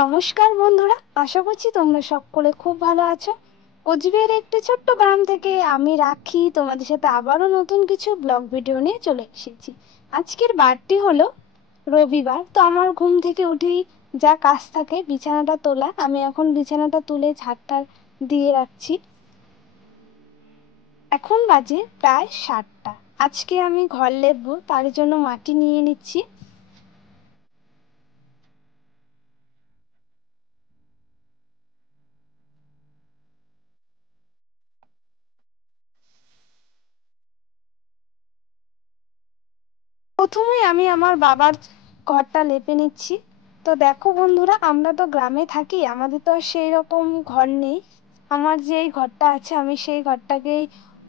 নমস্কার বন্ধুরা, আশা করছি তোমরা সকলে খুব ভালো আছো। কোচবিহারের একটি ছোট্ট গ্রাম থেকে আমি রাখি তোমাদের সাথে আবারও নতুন কিছু ব্লগ ভিডিও নিয়ে চলে এসেছি। আজকের বারটি হলো রবিবার। তো আমার ঘুম থেকে উঠেই যা কাজ থাকে বিছানাটা তোলা, আমি এখন বিছানাটা তুলে ঝাড়টা দিয়ে রাখছি। এখন বাজে প্রায় 7টা। আজকে আমি ঘর লেপবো, তার জন্য মাটি নিয়ে নিচ্ছি। প্রথমে আমি আমার বাবার ঘরটা লেপে নিচ্ছি। তো দেখো বন্ধুরা, আমরা তো গ্রামে থাকি, আমাদের তো আর সেই রকম ঘর নেই। আমার যেই ঘরটা আছে আমি সেই ঘরটাকেই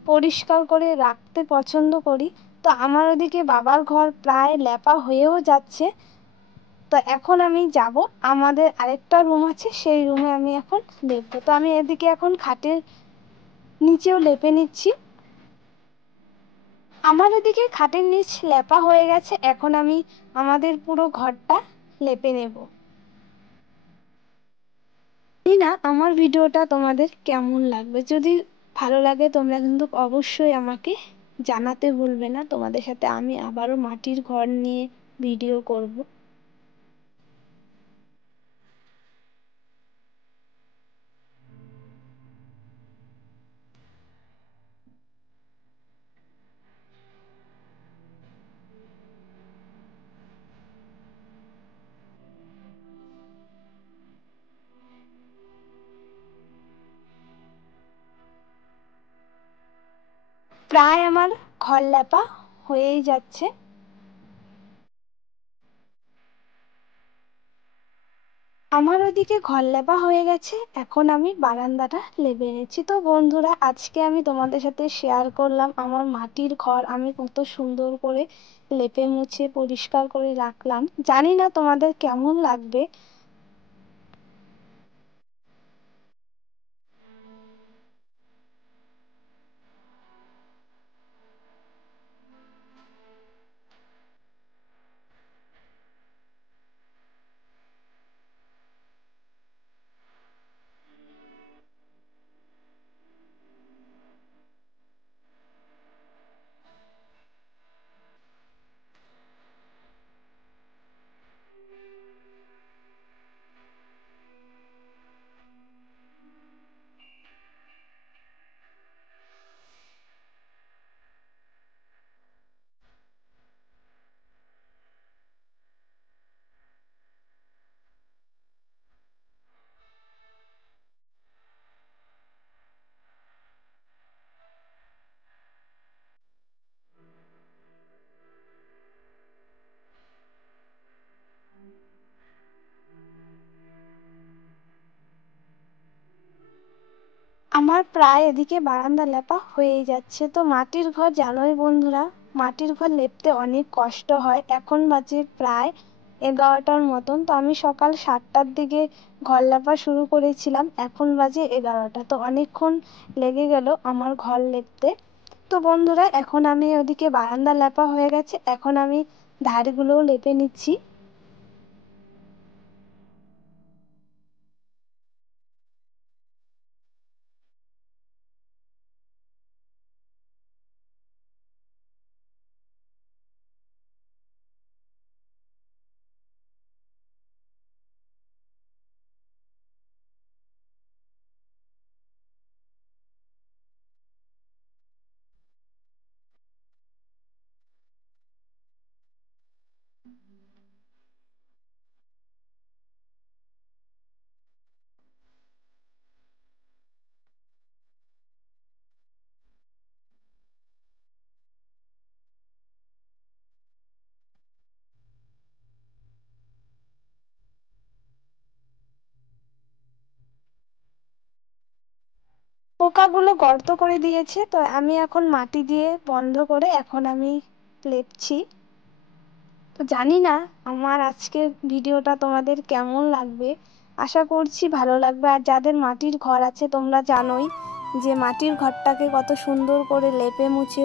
পরিষ্কার করে রাখতে পছন্দ করি। তো আমার ওদিকে বাবার ঘর প্রায় লেপা হয়েও যাচ্ছে। তো এখন আমি যাব, আমাদের আরেকটা রুম আছে, সেই রুমে আমি এখন লেপবো। তো আমি এদিকে এখন খাটের নিচেও লেপে নিচ্ছি। আমার এদিকে খাটের নিচ লেপা হয়ে গেছে, এখন আমি আমাদের পুরো ঘরটা লেপে নেব। জানি না আমার ভিডিওটা তোমাদের কেমন লাগবে, যদি ভালো লাগে তোমরা কিন্তু অবশ্যই আমাকে জানাতে ভুলবে না। তোমাদের সাথে আমি আবারও মাটির ঘর নিয়ে ভিডিও করব। প্রায় আমার ঘর লেপা হয়েই যাচ্ছে। আমার ওদিকে ঘর লেপা হয়ে গেছে, এখন আমি বারান্দাটা লেপে নিচ্ছি। তো বন্ধুরা, আজকে আমি তোমাদের সাথে শেয়ার করলাম আমার মাটির ঘর আমি কত সুন্দর করে লেপে মুছে পরিষ্কার করে রাখলাম। জানি না তোমাদের কেমন লাগবে। আমার প্রায় এদিকে বারান্দা লেপা হয়েই যাচ্ছে। তো মাটির ঘর জানোই বন্ধুরা, মাটির ঘর লেপতে অনেক কষ্ট হয়। এখন বাজে প্রায় 11টার মতন। তো আমি সকাল 7টার দিকে ঘর লেপা শুরু করেছিলাম, এখন বাজে 11টা। তো অনেকক্ষণ লেগে গেল আমার ঘর লেপতে। তো বন্ধুরা, এখন আমি ওদিকে বারান্দা লেপা হয়ে গেছে, এখন আমি ধারগুলোও লেপে নিচ্ছি। পোকাগুলো গর্ত করে দিয়েছে, তো আমি এখন মাটি দিয়ে বন্ধ করে এখন আমি লেপছি। তো জানি না আমার আজকের ভিডিওটা তোমাদের কেমন লাগবে, আশা করছি ভালো লাগবে। আর যাদের মাটির ঘর আছে তোমরা জানোই যে মাটির ঘরটাকে কত সুন্দর করে লেপে মুছে